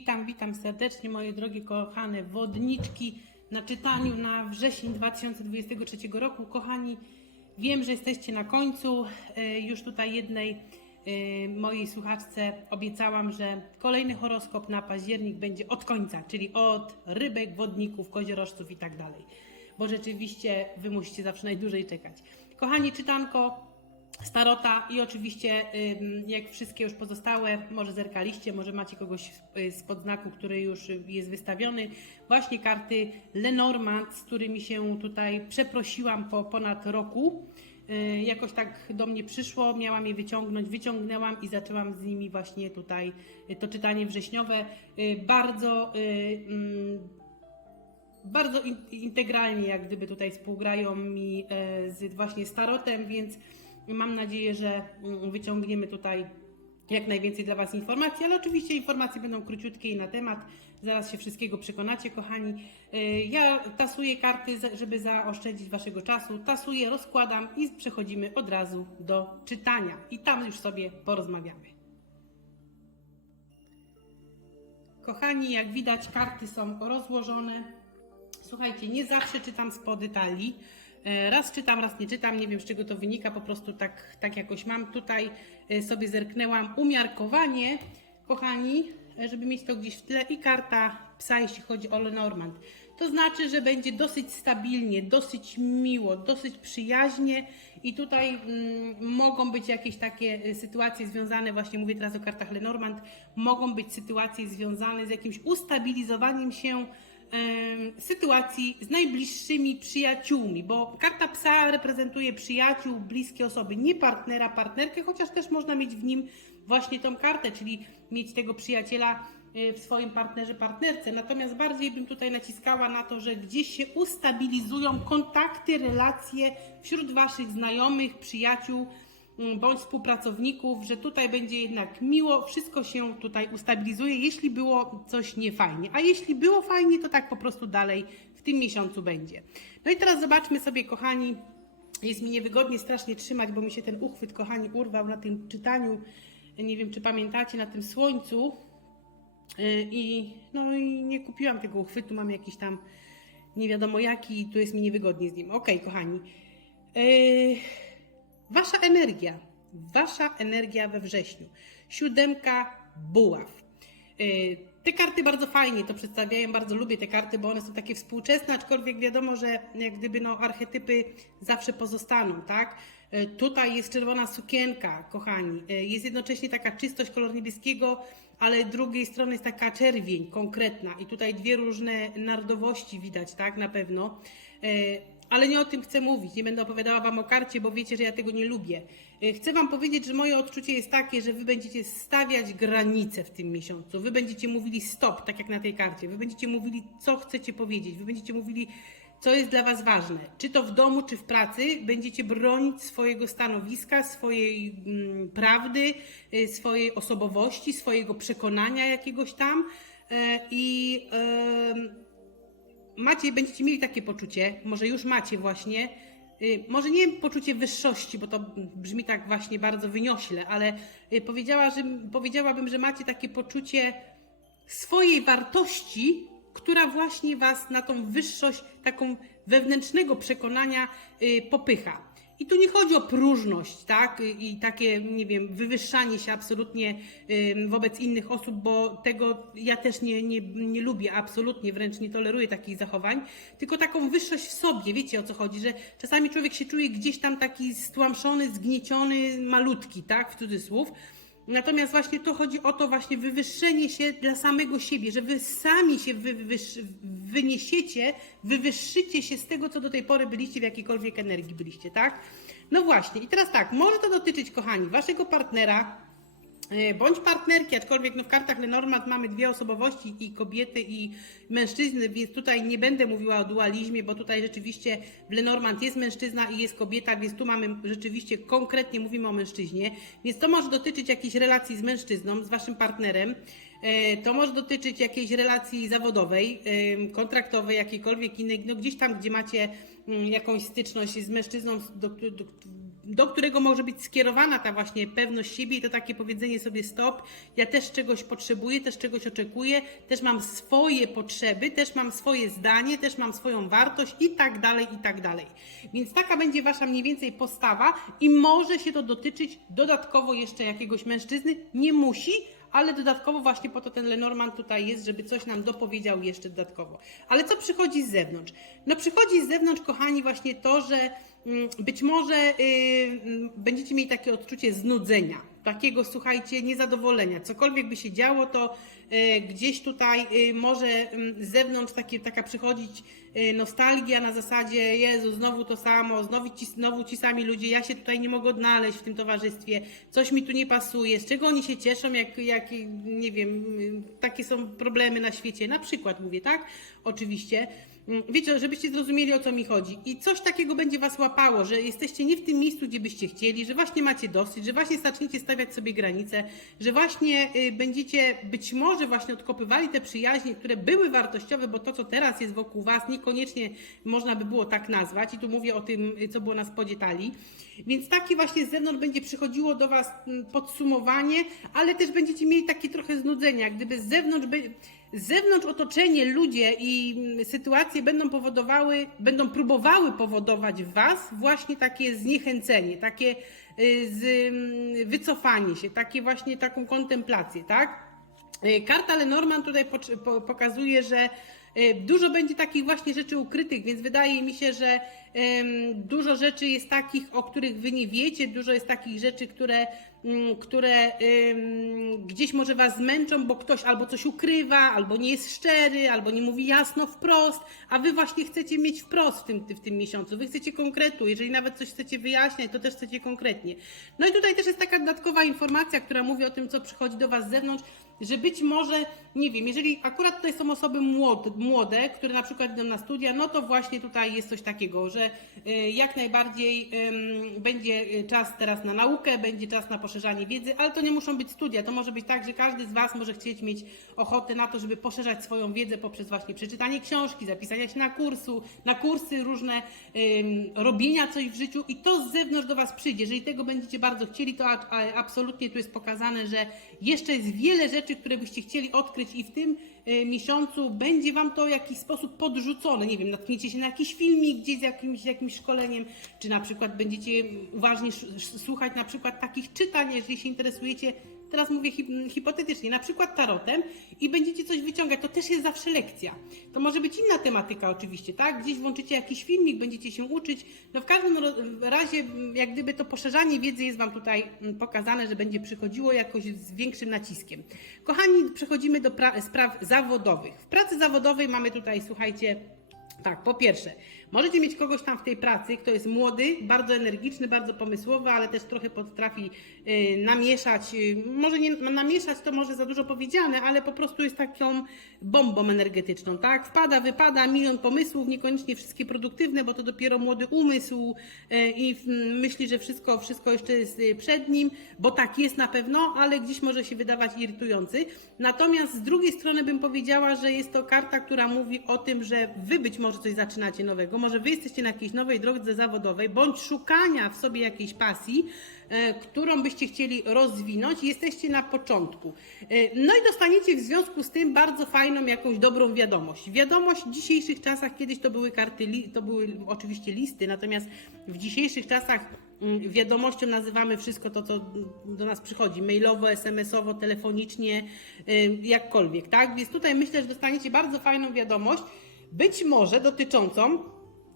Witam, witam serdecznie moje drogie kochane wodniczki na czytaniu na wrzesień 2023 roku. Kochani, wiem, że jesteście na końcu. E, Już tutaj jednej e, mojej słuchaczce obiecałam, że kolejny horoskop na październik będzie od końca, czyli od rybek, wodników, koziorożców i tak dalej. Bo rzeczywiście wy musicie zawsze najdłużej czekać. Kochani, czytanko Starota i oczywiście, jak wszystkie już pozostałe, może zerkaliście, może macie kogoś y, z podznaku, który już jest wystawiony. Właśnie karty Lenormand, z którymi się tutaj przeprosiłam po ponad roku. Y, Jakoś tak do mnie przyszło, miałam je wyciągnąć, wyciągnęłam i zaczęłam z nimi właśnie tutaj to czytanie wrześniowe. Y, Bardzo mm, bardzo in, integralnie jak gdyby tutaj współgrają mi e, z właśnie starotem, więc mam nadzieję, że mm, wyciągniemy tutaj jak najwięcej dla Was informacji, ale oczywiście informacje będą króciutkie i na temat. Zaraz się wszystkiego przekonacie, kochani. E, Ja tasuję karty, żeby zaoszczędzić Waszego czasu. Tasuję, rozkładam i przechodzimy od razu do czytania. I tam już sobie porozmawiamy. Kochani, jak widać, karty są rozłożone. Słuchajcie, nie zawsze czytam spody talii. E, Raz czytam, raz nie czytam, nie wiem z czego to wynika, po prostu tak, tak jakoś mam. Tutaj e, sobie zerknęłam umiarkowanie, kochani, e, żeby mieć to gdzieś w tle i karta psa, jeśli chodzi o Lenormand. To znaczy, że będzie dosyć stabilnie, dosyć miło, dosyć przyjaźnie i tutaj mm, mogą być jakieś takie sytuacje związane, właśnie mówię teraz o kartach Lenormand, mogą być sytuacje związane z jakimś ustabilizowaniem się sytuacji z najbliższymi przyjaciółmi, bo karta psa reprezentuje przyjaciół, bliskie osoby, nie partnera, partnerkę, chociaż też można mieć w nim właśnie tą kartę, czyli mieć tego przyjaciela y, w swoim partnerze, partnerce. Natomiast bardziej bym tutaj naciskała na to, że gdzieś się ustabilizują kontakty, relacje wśród Waszych znajomych, przyjaciół, bądź współpracowników, że tutaj będzie jednak miło, wszystko się tutaj ustabilizuje, jeśli było coś niefajnie. A jeśli było fajnie, to tak po prostu dalej w tym miesiącu będzie. No i teraz zobaczmy sobie, kochani, jest mi niewygodnie strasznie trzymać, bo mi się ten uchwyt, kochani, urwał na tym czytaniu. Nie wiem, czy pamiętacie, na tym słońcu. Yy, I no i nie kupiłam tego uchwytu, mam jakiś tam nie wiadomo jaki, tu jest mi niewygodnie z nim. Okej, kochani. Yy, wasza energia, wasza energia we wrześniu. Siódemka buław. Yy, Te karty bardzo fajnie to przedstawiają, bardzo lubię te karty, bo one są takie współczesne, aczkolwiek wiadomo, że jak gdyby no, archetypy zawsze pozostaną, tak? Yy, Tutaj jest czerwona sukienka, kochani. Yy, Jest jednocześnie taka czystość kolor niebieskiego, ale z drugiej strony jest taka czerwień konkretna i tutaj dwie różne narodowości widać, tak, na pewno. E, Ale nie o tym chcę mówić, nie będę opowiadała Wam o karcie, bo wiecie, że ja tego nie lubię. E, Chcę Wam powiedzieć, że moje odczucie jest takie, że Wy będziecie stawiać granice w tym miesiącu. Wy będziecie mówili stop, tak jak na tej karcie. Wy będziecie mówili, co chcecie powiedzieć. Wy będziecie mówili, co jest dla Was ważne. Czy to w domu, czy w pracy, będziecie bronić swojego stanowiska, swojej mm, prawdy, y, swojej osobowości, swojego przekonania jakiegoś tam. E, I macie, będziecie mieli takie poczucie, może już macie właśnie, y, może nie poczucie wyższości, bo to brzmi tak właśnie bardzo wyniośle, ale y, powiedziała, że, powiedziałabym, że macie takie poczucie swojej wartości, która właśnie Was na tą wyższość taką wewnętrznego przekonania y, popycha. I tu nie chodzi o próżność, tak? I takie, nie wiem, wywyższanie się absolutnie wobec innych osób, bo tego ja też nie, nie, nie lubię, absolutnie, wręcz nie toleruję takich zachowań, tylko taką wyższość w sobie, wiecie o co chodzi, że czasami człowiek się czuje gdzieś tam taki stłamszony, zgnieciony, malutki, tak? W cudzysłów. Natomiast właśnie to chodzi o to właśnie wywyższenie się dla samego siebie, że wy sami się wywyż, wyniesiecie, wywyższycie się z tego, co do tej pory byliście, w jakiejkolwiek energii byliście, tak? No właśnie, i teraz tak, może to dotyczyć, kochani, waszego partnera, bądź partnerki, aczkolwiek no w kartach Lenormand mamy dwie osobowości, i kobiety, i mężczyzny, więc tutaj nie będę mówiła o dualizmie, bo tutaj rzeczywiście w Lenormand jest mężczyzna i jest kobieta, więc tu mamy rzeczywiście konkretnie mówimy o mężczyźnie, więc to może dotyczyć jakiejś relacji z mężczyzną, z waszym partnerem, E, to może dotyczyć jakiejś relacji zawodowej, kontraktowej, jakiejkolwiek innej, no gdzieś tam, gdzie macie mm, jakąś styczność z mężczyzną, do, do którego może być skierowana ta właśnie pewność siebie i to takie powiedzenie sobie stop, ja też czegoś potrzebuję, też czegoś oczekuję, też mam swoje potrzeby, też mam swoje zdanie, też mam swoją wartość i tak dalej, i tak dalej. Więc taka będzie wasza mniej więcej postawa i może się to dotyczyć dodatkowo jeszcze jakiegoś mężczyzny, nie musi, ale dodatkowo właśnie po to ten Lenormand tutaj jest, żeby coś nam dopowiedział jeszcze dodatkowo. Ale co przychodzi z zewnątrz? No przychodzi z zewnątrz, kochani, właśnie to, że być może y, mm, będziecie mieli takie odczucie znudzenia, takiego, słuchajcie, niezadowolenia. Cokolwiek by się działo, to y, gdzieś tutaj y, może mm, z zewnątrz takie, taka przychodzić nostalgia na zasadzie, Jezu, znowu to samo, znowu ci, znowu ci sami ludzie, ja się tutaj nie mogę odnaleźć w tym towarzystwie, coś mi tu nie pasuje, z czego oni się cieszą, jak, jak nie wiem, takie są problemy na świecie, na przykład mówię, tak? Oczywiście. Mm, Wiecie, żebyście zrozumieli o co mi chodzi. I coś takiego będzie was łapało, że jesteście nie w tym miejscu, gdzie byście chcieli, że właśnie macie dosyć, że właśnie zaczniecie stawiać sobie granice, że właśnie y, będziecie być może właśnie odkopywali te przyjaźnie, które były wartościowe, bo to, co teraz jest wokół was, niekoniecznie można by było tak nazwać. I tu mówię o tym, y, co było na spodzie talii. Więc takie właśnie z zewnątrz będzie przychodziło do was mm, podsumowanie, ale też będziecie mieli takie trochę znudzenia, gdyby z zewnątrz by, z zewnątrz otoczenie, ludzie i mm, sytuacje będą powodowały, będą próbowały powodować w Was właśnie takie zniechęcenie, takie y, mm, wycofanie się, takie właśnie taką kontemplację, tak? Y, Karta Lenormand tutaj pokazuje, że dużo będzie takich właśnie rzeczy ukrytych, więc wydaje mi się, że dużo rzeczy jest takich, o których wy nie wiecie, dużo jest takich rzeczy, które, mm, które gdzieś może was zmęczą, bo ktoś albo coś ukrywa, albo nie jest szczery, albo nie mówi jasno wprost, a wy właśnie chcecie mieć wprost w tym, w tym miesiącu. Wy chcecie konkretu, jeżeli nawet coś chcecie wyjaśniać, to też chcecie konkretnie. No i tutaj też jest taka dodatkowa informacja, która mówi o tym, co przychodzi do was z zewnątrz, że być może, nie wiem, jeżeli akurat tutaj są osoby młode, młode, które na przykład idą na studia, no to właśnie tutaj jest coś takiego, że y, jak najbardziej będzie czas teraz na naukę, będzie czas na poszerzanie wiedzy, ale to nie muszą być studia, to może być tak, że każdy z Was może chcieć mieć ochotę na to, żeby poszerzać swoją wiedzę poprzez właśnie przeczytanie książki, zapisania się na kursu, na kursy różne, robienia coś w życiu i to z zewnątrz do Was przyjdzie. Jeżeli tego będziecie bardzo chcieli, to absolutnie tu jest pokazane, że jeszcze jest wiele rzeczy, które byście chcieli odkryć i w tym y, miesiącu będzie Wam to w jakiś sposób podrzucone. Nie wiem, natkniecie się na jakiś filmik gdzieś z jakimś, jakimś szkoleniem, czy na przykład będziecie uważnie słuchać na przykład takich czytań, jeżeli się interesujecie. Teraz mówię hip, hipotetycznie, na przykład tarotem i będziecie coś wyciągać, to też jest zawsze lekcja. To może być inna tematyka oczywiście, tak? Gdzieś włączycie jakiś filmik, będziecie się uczyć. No w każdym razie, m, jak gdyby to poszerzanie wiedzy jest Wam tutaj m, pokazane, że będzie przychodziło jakoś z większym naciskiem. Kochani, przechodzimy do pra- spraw zawodowych. W pracy zawodowej mamy tutaj, słuchajcie, tak, po pierwsze, możecie mieć kogoś tam w tej pracy, kto jest młody, bardzo energiczny, bardzo pomysłowy, ale też trochę potrafi y, namieszać, y, może nie namieszać, to może za dużo powiedziane, ale po prostu jest taką bombą energetyczną, tak? Wpada, wypada, milion pomysłów, niekoniecznie wszystkie produktywne, bo to dopiero młody umysł y, i myśli, że wszystko, wszystko jeszcze jest przed nim, bo tak jest na pewno, ale gdzieś może się wydawać irytujący. Natomiast z drugiej strony bym powiedziała, że jest to karta, która mówi o tym, że wy być może coś zaczynacie nowego, może wy jesteście na jakiejś nowej drodze zawodowej, bądź szukania w sobie jakiejś pasji, e, którą byście chcieli rozwinąć jesteście na początku. E, No i dostaniecie w związku z tym bardzo fajną, jakąś dobrą wiadomość. Wiadomość w dzisiejszych czasach, kiedyś to były karty, to były oczywiście listy, natomiast w dzisiejszych czasach mm, wiadomością nazywamy wszystko to, co do nas przychodzi, mailowo, SMS-owo, telefonicznie, y, jakkolwiek, tak? Więc tutaj myślę, że dostaniecie bardzo fajną wiadomość, być może dotyczącą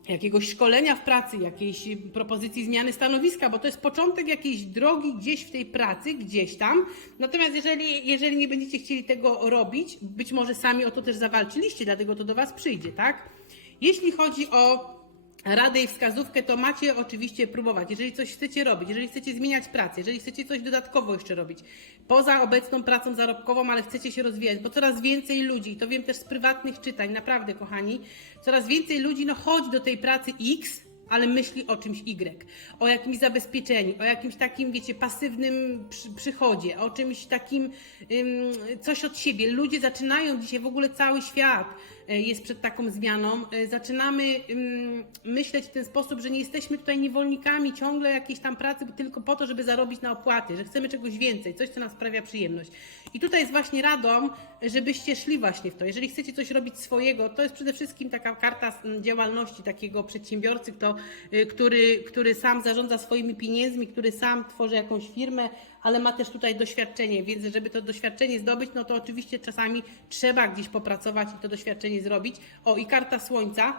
jakiegoś szkolenia w pracy, jakiejś propozycji zmiany stanowiska, bo to jest początek jakiejś drogi gdzieś w tej pracy, gdzieś tam. Natomiast jeżeli, jeżeli nie będziecie chcieli tego robić, być może sami o to też zawalczyliście, dlatego to do Was przyjdzie, tak? Jeśli chodzi o radę i wskazówkę, to macie oczywiście próbować. Jeżeli coś chcecie robić, jeżeli chcecie zmieniać pracę, jeżeli chcecie coś dodatkowo jeszcze robić, poza obecną pracą zarobkową, ale chcecie się rozwijać, bo coraz więcej ludzi, i to wiem też z prywatnych czytań, naprawdę kochani, coraz więcej ludzi no chodzi do tej pracy X, ale myśli o czymś Y, o jakimś zabezpieczeniu, o jakimś takim, wiecie, pasywnym przy, przychodzie, o czymś takim, ym, coś od siebie. Ludzie zaczynają dzisiaj, w ogóle cały świat jest przed taką zmianą. E, Zaczynamy ym, myśleć w ten sposób, że nie jesteśmy tutaj niewolnikami ciągle jakiejś tam pracy tylko po to, żeby zarobić na opłaty, że chcemy czegoś więcej, coś, co nam sprawia przyjemność. I tutaj jest właśnie radą, żebyście szli właśnie w to. Jeżeli chcecie coś robić swojego, to jest przede wszystkim taka karta mm, działalności takiego przedsiębiorcy, kto, y, który, który sam zarządza swoimi pieniędzmi, który sam tworzy jakąś firmę, ale ma też tutaj doświadczenie, więc żeby to doświadczenie zdobyć, no to oczywiście czasami trzeba gdzieś popracować i to doświadczenie zrobić. O, i karta słońca.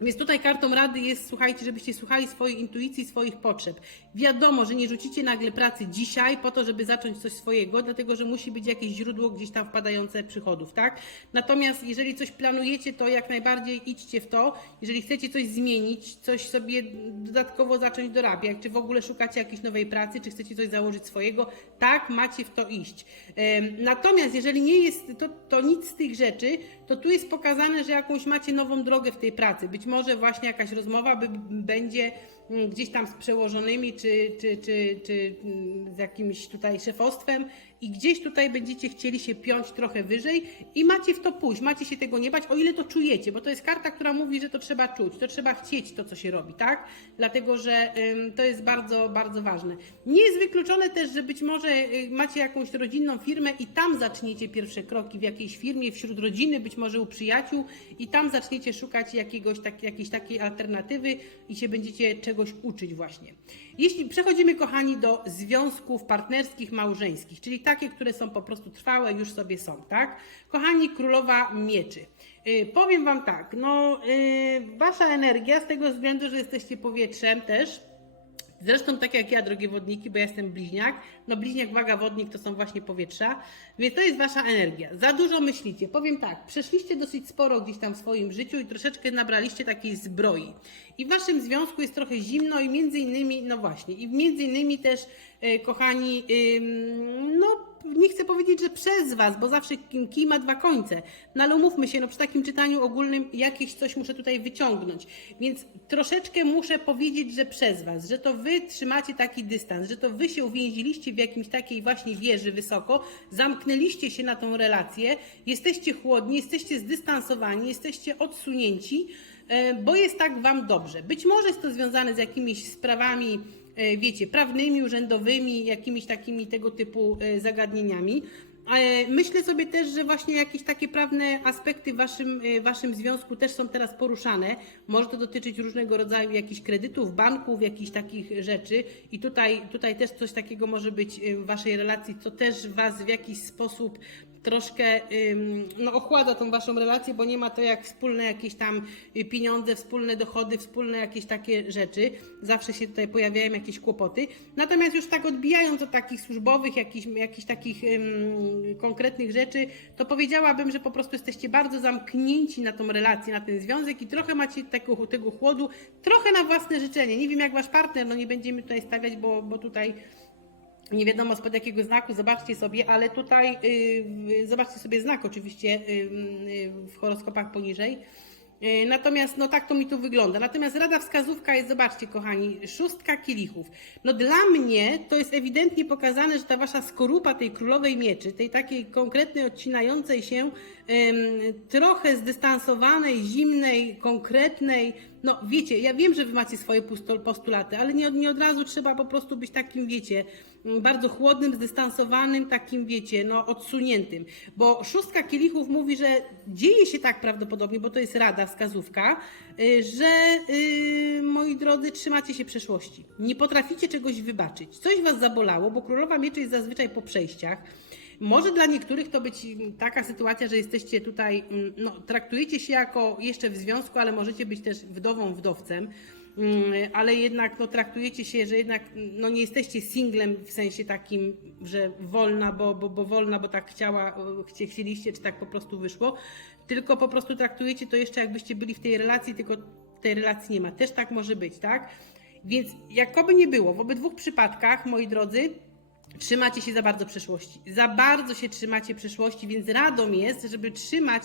Więc tutaj kartą rady jest, słuchajcie, żebyście słuchali swojej intuicji, swoich potrzeb. Wiadomo, że nie rzucicie nagle pracy dzisiaj po to, żeby zacząć coś swojego, dlatego że musi być jakieś źródło gdzieś tam wpadające przychodów, tak? Natomiast jeżeli coś planujecie, to jak najbardziej idźcie w to. Jeżeli chcecie coś zmienić, coś sobie dodatkowo zacząć dorabiać, czy w ogóle szukacie jakiejś nowej pracy, czy chcecie coś założyć swojego, tak, macie w to iść. Natomiast jeżeli nie jest to, to nic z tych rzeczy, to tu jest pokazane, że jakąś macie nową drogę w tej pracy. Być może właśnie jakaś rozmowa by, będzie mm, gdzieś tam z przełożonymi, czy, czy, czy, czy mm, z jakimś tutaj szefostwem i gdzieś tutaj będziecie chcieli się piąć trochę wyżej i macie w to pójść, macie się tego nie bać, o ile to czujecie, bo to jest karta, która mówi, że to trzeba czuć, to trzeba chcieć to, co się robi, tak? Dlatego, że to jest bardzo, bardzo ważne. Nie jest wykluczone też, że być może y, macie jakąś rodzinną firmę i tam zaczniecie pierwsze kroki w jakiejś firmie, wśród rodziny, być może u przyjaciół i tam zaczniecie szukać jakiegoś, tak, jakiejś takiej alternatywy i się będziecie czegoś uczyć właśnie. Jeśli przechodzimy, kochani, do związków partnerskich, małżeńskich, czyli takie, które są po prostu trwałe, już sobie są, tak? Kochani, królowa mieczy. Yy, powiem Wam tak, no, yy, Wasza energia, z tego względu, że jesteście powietrzem też, Zresztą tak jak ja, drogie wodniki, bo ja jestem bliźniak, no bliźniak, waga, wodnik to są właśnie powietrza, więc to jest wasza energia. Za dużo myślicie. Powiem tak, przeszliście dosyć sporo gdzieś tam w swoim życiu i troszeczkę nabraliście takiej zbroi. I w waszym związku jest trochę zimno i między innymi, no właśnie, i między innymi też, e, kochani, no nie chcę powiedzieć, że przez Was, bo zawsze kij ma dwa końce. No ale umówmy się, no przy takim czytaniu ogólnym jakieś coś muszę tutaj wyciągnąć. Więc troszeczkę muszę powiedzieć, że przez Was, że to Wy trzymacie taki dystans, że to Wy się uwięziliście w jakimś takiej właśnie wieży wysoko, zamknęliście się na tą relację, jesteście chłodni, jesteście zdystansowani, jesteście odsunięci, e, bo jest tak Wam dobrze. Być może jest to związane z jakimiś sprawami, wiecie, prawnymi, urzędowymi, jakimiś takimi tego typu e, zagadnieniami. Ale Myślę sobie też, że właśnie jakieś takie prawne aspekty w waszym, e, waszym związku też są teraz poruszane. Może to dotyczyć różnego rodzaju jakichś kredytów, banków, jakichś takich rzeczy. I tutaj, tutaj też coś takiego może być e, w waszej relacji, co też was w jakiś sposób troszkę no, ochładza tą waszą relację, bo nie ma to jak wspólne jakieś tam y, pieniądze, wspólne dochody, wspólne jakieś takie rzeczy. Zawsze się tutaj pojawiają jakieś kłopoty. Natomiast już tak odbijając od takich służbowych, jakichś, jakichś takich ym, konkretnych rzeczy, to powiedziałabym, że po prostu jesteście bardzo zamknięci na tą relację, na ten związek i trochę macie tego, tego chłodu, trochę na własne życzenie. Nie wiem jak wasz partner, no nie będziemy tutaj stawiać, bo, bo tutaj nie wiadomo spod jakiego znaku, zobaczcie sobie, ale tutaj yy, zobaczcie sobie znak oczywiście yy, yy, w horoskopach poniżej. Natomiast no tak to mi tu wygląda. Natomiast rada wskazówka jest, zobaczcie kochani, szóstka kielichów. No dla mnie to jest ewidentnie pokazane, że ta wasza skorupa tej królowej mieczy, tej takiej konkretnej, odcinającej się, trochę zdystansowanej, zimnej, konkretnej, no wiecie, ja wiem, że wy macie swoje postulaty, ale nie, nie od razu trzeba po prostu być takim, wiecie, mm, bardzo chłodnym, zdystansowanym, takim, wiecie, no odsuniętym. Bo szóstka kielichów mówi, że dzieje się tak prawdopodobnie, bo to jest rada, wskazówka, y, że y, moi drodzy, trzymacie się przeszłości. Nie potraficie czegoś wybaczyć. Coś was zabolało, bo królowa mieczy jest zazwyczaj po przejściach. Może dla niektórych to być taka sytuacja, że jesteście tutaj, mm, no, traktujecie się jako jeszcze w związku, ale możecie być też wdową, wdowcem, Mm, ale jednak no, traktujecie się, że jednak no, nie jesteście singlem w sensie takim, że wolna, bo, bo, bo wolna, bo tak chciała, chcie, chcieliście, czy tak po prostu wyszło, tylko po prostu traktujecie to jeszcze jakbyście byli w tej relacji, tylko tej relacji nie ma. Też tak może być, tak? Więc jakoby nie było, w obydwu przypadkach, moi drodzy, Trzymacie się za bardzo przeszłości. Za bardzo się trzymacie przeszłości, więc radą jest, żeby trzymać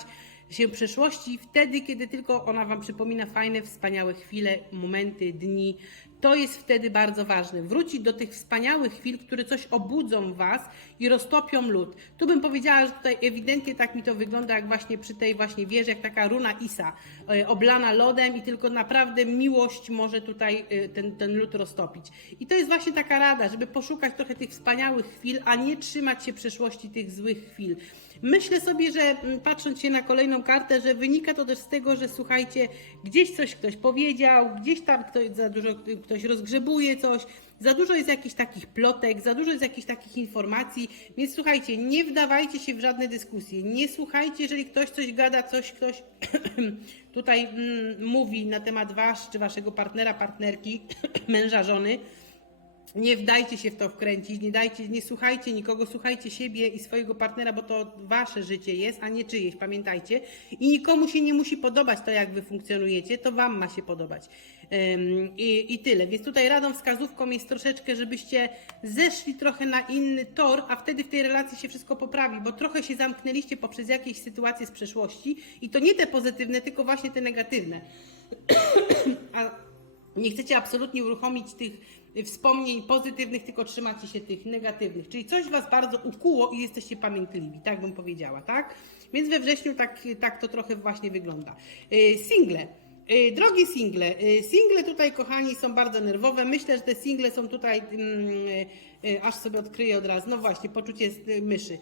się przeszłości wtedy, kiedy tylko ona Wam przypomina fajne, wspaniałe chwile, momenty, dni. To jest wtedy bardzo ważne. Wrócić do tych wspaniałych chwil, które coś obudzą w Was i roztopią lód. Tu bym powiedziała, że tutaj ewidentnie tak mi to wygląda, jak właśnie przy tej właśnie wieży, jak taka runa Isa, e, oblana lodem i tylko naprawdę miłość może tutaj e, ten, ten lód roztopić. I to jest właśnie taka rada, żeby poszukać trochę tych wspaniałych chwil, a nie trzymać się przeszłości tych złych chwil. Myślę sobie, że mm, patrząc się na kolejną kartę, że wynika to też z tego, że słuchajcie, gdzieś coś ktoś powiedział, gdzieś tam ktoś za dużo ktoś rozgrzebuje coś, za dużo jest jakichś takich plotek, za dużo jest jakichś takich informacji, więc słuchajcie, nie wdawajcie się w żadne dyskusje, nie słuchajcie, jeżeli ktoś coś gada, coś ktoś tutaj mm, mówi na temat was, czy waszego partnera, partnerki, męża, żony. Nie wdajcie się w to wkręcić, nie dajcie, nie słuchajcie nikogo, słuchajcie siebie i swojego partnera, bo to wasze życie jest, a nie czyjeś, pamiętajcie. I nikomu się nie musi podobać to, jak wy funkcjonujecie, to wam ma się podobać. Ym, i, I tyle. Więc tutaj radą wskazówką jest troszeczkę, żebyście zeszli trochę na inny tor, a wtedy w tej relacji się wszystko poprawi, bo trochę się zamknęliście poprzez jakieś sytuacje z przeszłości i to nie te pozytywne, tylko właśnie te negatywne. a nie chcecie absolutnie uruchomić tych wspomnień pozytywnych, tylko trzymacie się tych negatywnych. Czyli coś Was bardzo ukuło i jesteście pamiętliwi, tak bym powiedziała, tak? Więc we wrześniu tak, tak to trochę właśnie wygląda. Yy, Single. Yy, Drogie single, yy, single tutaj, kochani, są bardzo nerwowe. Myślę, że te single są tutaj, mm, aż sobie odkryję od razu, no właśnie, poczucie myszy.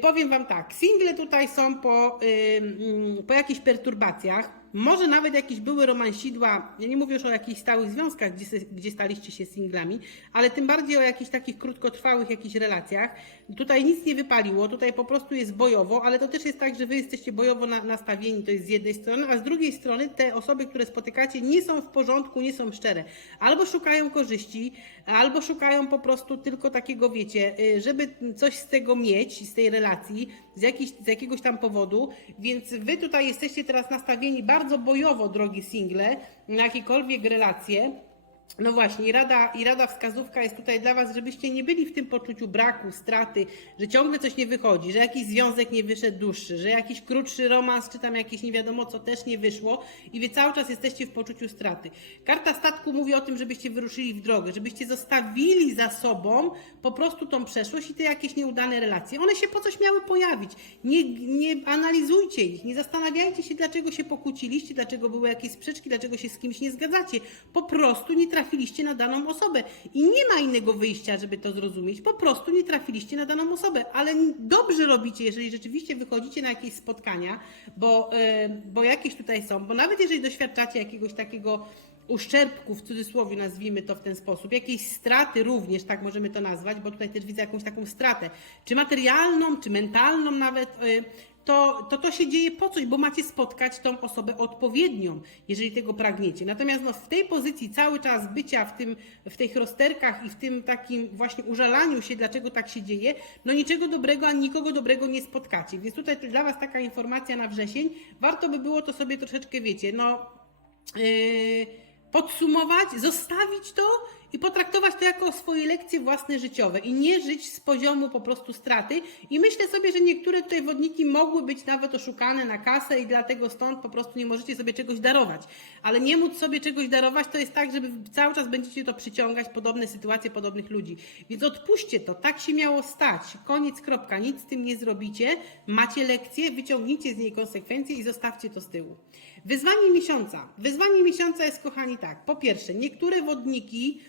Powiem Wam tak, single tutaj są po, mm, po jakichś perturbacjach, może nawet jakieś były romansidła, ja nie mówię już o jakichś stałych związkach, gdzie, gdzie staliście się singlami, ale tym bardziej o jakichś takich krótkotrwałych jakichś relacjach. Tutaj nic nie wypaliło, tutaj po prostu jest bojowo, ale to też jest tak, że wy jesteście bojowo na, nastawieni, to jest z jednej strony, a z drugiej strony te osoby, które spotykacie nie są w porządku, nie są szczere. Albo szukają korzyści, albo szukają po prostu tylko takiego, wiecie, y, żeby coś z tego mieć, z tej relacji, z, jakiś, z jakiegoś tam powodu, więc wy tutaj jesteście teraz nastawieni bardzo bojowo, drogi single, na jakiekolwiek relacje. No właśnie, i rada, i rada wskazówka jest tutaj dla Was, żebyście nie byli w tym poczuciu braku, straty, że ciągle coś nie wychodzi, że jakiś związek nie wyszedł dłuższy, że jakiś krótszy romans, czy tam jakieś nie wiadomo co też nie wyszło i Wy cały czas jesteście w poczuciu straty. Karta statku mówi o tym, żebyście wyruszyli w drogę, żebyście zostawili za sobą po prostu tą przeszłość i te jakieś nieudane relacje. One się po coś miały pojawić. Nie, nie analizujcie ich, nie zastanawiajcie się, dlaczego się pokłóciliście, dlaczego były jakieś sprzeczki, dlaczego się z kimś nie zgadzacie. Po prostu nie trafiliście na daną osobę. I nie ma innego wyjścia, żeby to zrozumieć. Po prostu nie trafiliście na daną osobę. Ale dobrze robicie, jeżeli rzeczywiście wychodzicie na jakieś spotkania, bo, e, bo jakieś tutaj są, bo nawet jeżeli doświadczacie jakiegoś takiego uszczerbku, w cudzysłowie nazwijmy to w ten sposób, jakiejś straty również, tak możemy to nazwać, bo tutaj też widzę jakąś taką stratę, czy materialną, czy mentalną nawet, y, to, to to się dzieje po coś, bo macie spotkać tą osobę odpowiednią, jeżeli tego pragniecie. Natomiast no, w tej pozycji cały czas bycia w, tym, w tych rozterkach i w tym takim właśnie użalaniu się, dlaczego tak się dzieje, no niczego dobrego, ani nikogo dobrego nie spotkacie. Więc tutaj dla Was taka informacja na wrzesień, warto by było to sobie troszeczkę, wiecie, no... Yy, podsumować, zostawić to i potraktować to jako swoje lekcje własne życiowe i nie żyć z poziomu po prostu straty. I myślę sobie, że niektóre tutaj wodniki mogły być nawet oszukane na kasę i dlatego stąd po prostu nie możecie sobie czegoś darować. Ale nie móc sobie czegoś darować to jest tak, żeby cały czas będziecie to przyciągać, podobne sytuacje, podobnych ludzi. Więc odpuśćcie to, tak się miało stać. Koniec, kropka, nic z tym nie zrobicie. Macie lekcję, wyciągnijcie z niej konsekwencje i zostawcie to z tyłu. Wyzwanie miesiąca. Wyzwanie miesiąca jest, kochani, tak. Po pierwsze, niektóre wodniki,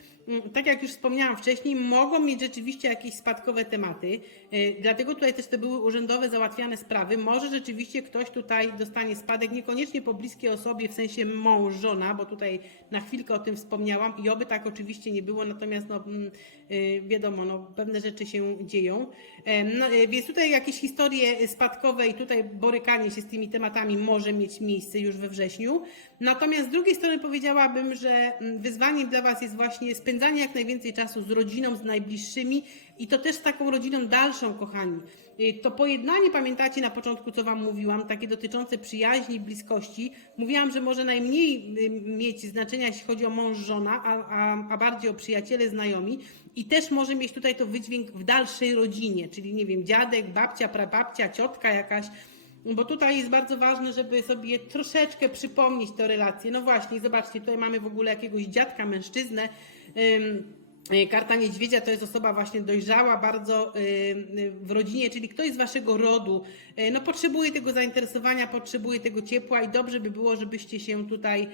tak jak już wspomniałam wcześniej, mogą mieć rzeczywiście jakieś spadkowe tematy. Yy, Dlatego tutaj też te były urzędowe załatwiane sprawy. Może rzeczywiście ktoś tutaj dostanie spadek, niekoniecznie po bliskiej osobie, w sensie mąż, żona, bo tutaj na chwilkę o tym wspomniałam i oby tak oczywiście nie było, natomiast no, mm, yy, wiadomo, no, pewne rzeczy się dzieją. No, yy, więc tutaj jakieś historie spadkowe i tutaj borykanie się z tymi tematami może mieć miejsce już we wrześniu. Natomiast z drugiej strony powiedziałabym, że mm, wyzwaniem dla Was jest właśnie spędzanie jak najwięcej czasu z rodziną, z najbliższymi i to też z taką rodziną dalszą, kochani. Y, To pojednanie, pamiętacie na początku, co Wam mówiłam, takie dotyczące przyjaźni bliskości. Mówiłam, że może najmniej y, mieć znaczenia, jeśli chodzi o mąż, żona, a, a, a bardziej o przyjaciele, znajomi. I też może mieć tutaj to wydźwięk w dalszej rodzinie, czyli nie wiem, dziadek, babcia, prababcia, ciotka jakaś. Bo tutaj jest bardzo ważne, żeby sobie troszeczkę przypomnieć tę relację. No właśnie, zobaczcie, tutaj mamy w ogóle jakiegoś dziadka, mężczyznę. Karta niedźwiedzia to jest osoba właśnie dojrzała bardzo y, y, w rodzinie, czyli ktoś z waszego rodu no, potrzebuje tego zainteresowania, potrzebuje tego ciepła i dobrze by było, żebyście się tutaj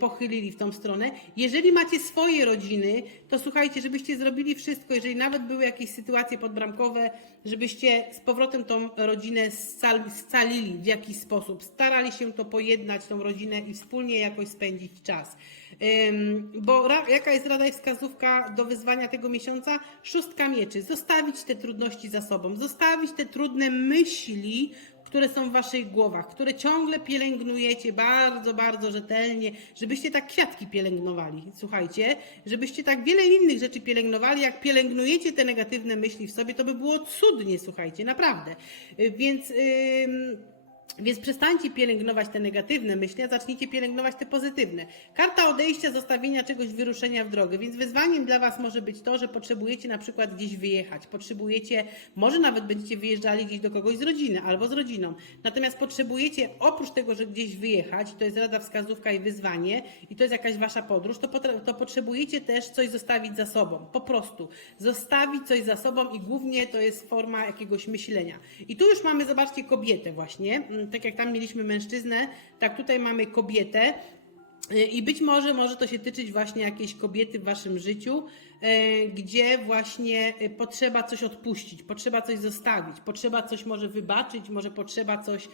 pochylili w tą stronę. Jeżeli macie swoje rodziny, to słuchajcie, żebyście zrobili wszystko, jeżeli nawet były jakieś sytuacje podbramkowe, żebyście z powrotem tą rodzinę scal- scalili w jakiś sposób, starali się to pojednać, tą rodzinę i wspólnie jakoś spędzić czas. Bo jaka jest rada i wskazówka do wyzwania tego miesiąca? Szóstka mieczy. Zostawić te trudności za sobą, zostawić te trudne myśli, które są w waszych głowach, które ciągle pielęgnujecie bardzo, bardzo rzetelnie, żebyście tak kwiatki pielęgnowali. Słuchajcie, żebyście tak wiele innych rzeczy pielęgnowali, jak pielęgnujecie te negatywne myśli w sobie, to by było cudnie, słuchajcie, naprawdę. Y, Więc. ym, więc przestańcie pielęgnować te negatywne myśli, a zacznijcie pielęgnować te pozytywne. Karta odejścia, zostawienia czegoś, wyruszenia w drogę. Więc wyzwaniem dla Was może być to, że potrzebujecie na przykład gdzieś wyjechać. Potrzebujecie, może nawet będziecie wyjeżdżali gdzieś do kogoś z rodziny albo z rodziną. Natomiast potrzebujecie, oprócz tego, że gdzieś wyjechać, to jest rada, wskazówka i wyzwanie, i to jest jakaś Wasza podróż, to, to potrzebujecie też coś zostawić za sobą. Po prostu. Zostawić coś za sobą i głównie to jest forma jakiegoś myślenia. I tu już mamy, zobaczcie, kobietę właśnie. Mm, Tak jak tam mieliśmy mężczyznę, tak tutaj mamy kobietę. Y, I być może może to się tyczyć właśnie jakiejś kobiety w waszym życiu, e, gdzie właśnie e, potrzeba coś odpuścić, potrzeba coś zostawić, potrzeba coś może wybaczyć, może potrzeba coś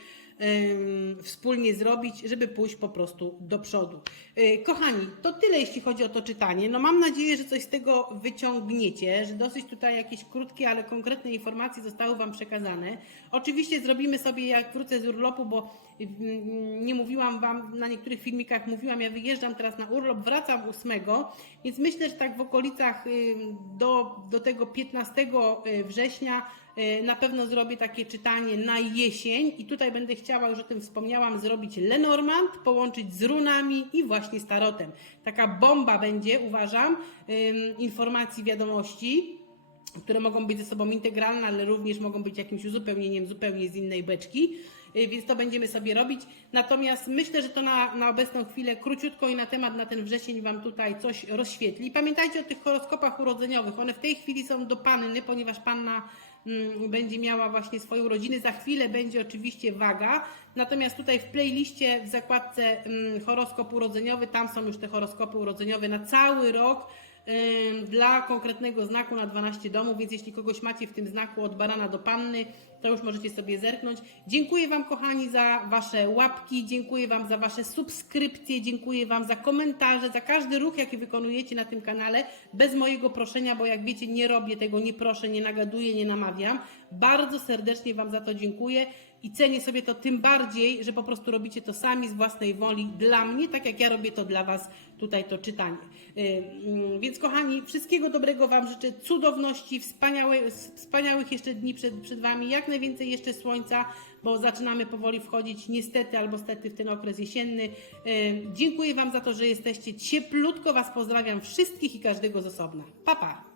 wspólnie zrobić, żeby pójść po prostu do przodu. E, Kochani, to tyle jeśli chodzi o to czytanie. No mam nadzieję, że coś z tego wyciągniecie, że dosyć tutaj jakieś krótkie, ale konkretne informacje zostały Wam przekazane. Oczywiście zrobimy sobie, jak wrócę z urlopu, bo nie mówiłam Wam, na niektórych filmikach mówiłam, ja wyjeżdżam teraz na urlop, wracam 8, więc myślę, że tak w okolicach do, do tego 15 września y, na pewno zrobię takie czytanie na jesień i tutaj będę chciała, już o tym wspomniałam, zrobić Lenormand, połączyć z runami i właśnie z tarotem. Taka bomba będzie, uważam, informacji, wiadomości które mogą być ze sobą integralne, ale również mogą być jakimś uzupełnieniem zupełnie z innej beczki, y, więc to będziemy sobie robić. Natomiast myślę, że to na, na obecną chwilę króciutko i na temat na ten wrzesień Wam tutaj coś rozświetli. Pamiętajcie o tych horoskopach urodzeniowych. One w tej chwili są do panny, ponieważ panna będzie miała właśnie swoją rodzinę. Za chwilę będzie oczywiście waga. Natomiast tutaj w playliście w zakładce mm, horoskop urodzeniowy, tam są już te horoskopy urodzeniowe na cały rok ym, dla konkretnego znaku na 12 domów, więc jeśli kogoś macie w tym znaku od barana do panny, to już możecie sobie zerknąć. Dziękuję Wam, kochani, za Wasze łapki, dziękuję Wam za Wasze subskrypcje, dziękuję Wam za komentarze, za każdy ruch, jaki wykonujecie na tym kanale, bez mojego proszenia, bo jak wiecie, nie robię tego, nie proszę, nie nagaduję, nie namawiam. Bardzo serdecznie Wam za to dziękuję i cenię sobie to tym bardziej, że po prostu robicie to sami z własnej woli dla mnie, tak jak ja robię to dla Was tutaj to czytanie. Yy, mm, Więc kochani, wszystkiego dobrego Wam życzę, cudowności, wspaniałych jeszcze dni przed, przed Wami, jak najwięcej jeszcze słońca, bo zaczynamy powoli wchodzić niestety albo stety w ten okres jesienny. Yy, Dziękuję Wam za to, że jesteście. Cieplutko Was pozdrawiam wszystkich i każdego z osobna. Pa, pa!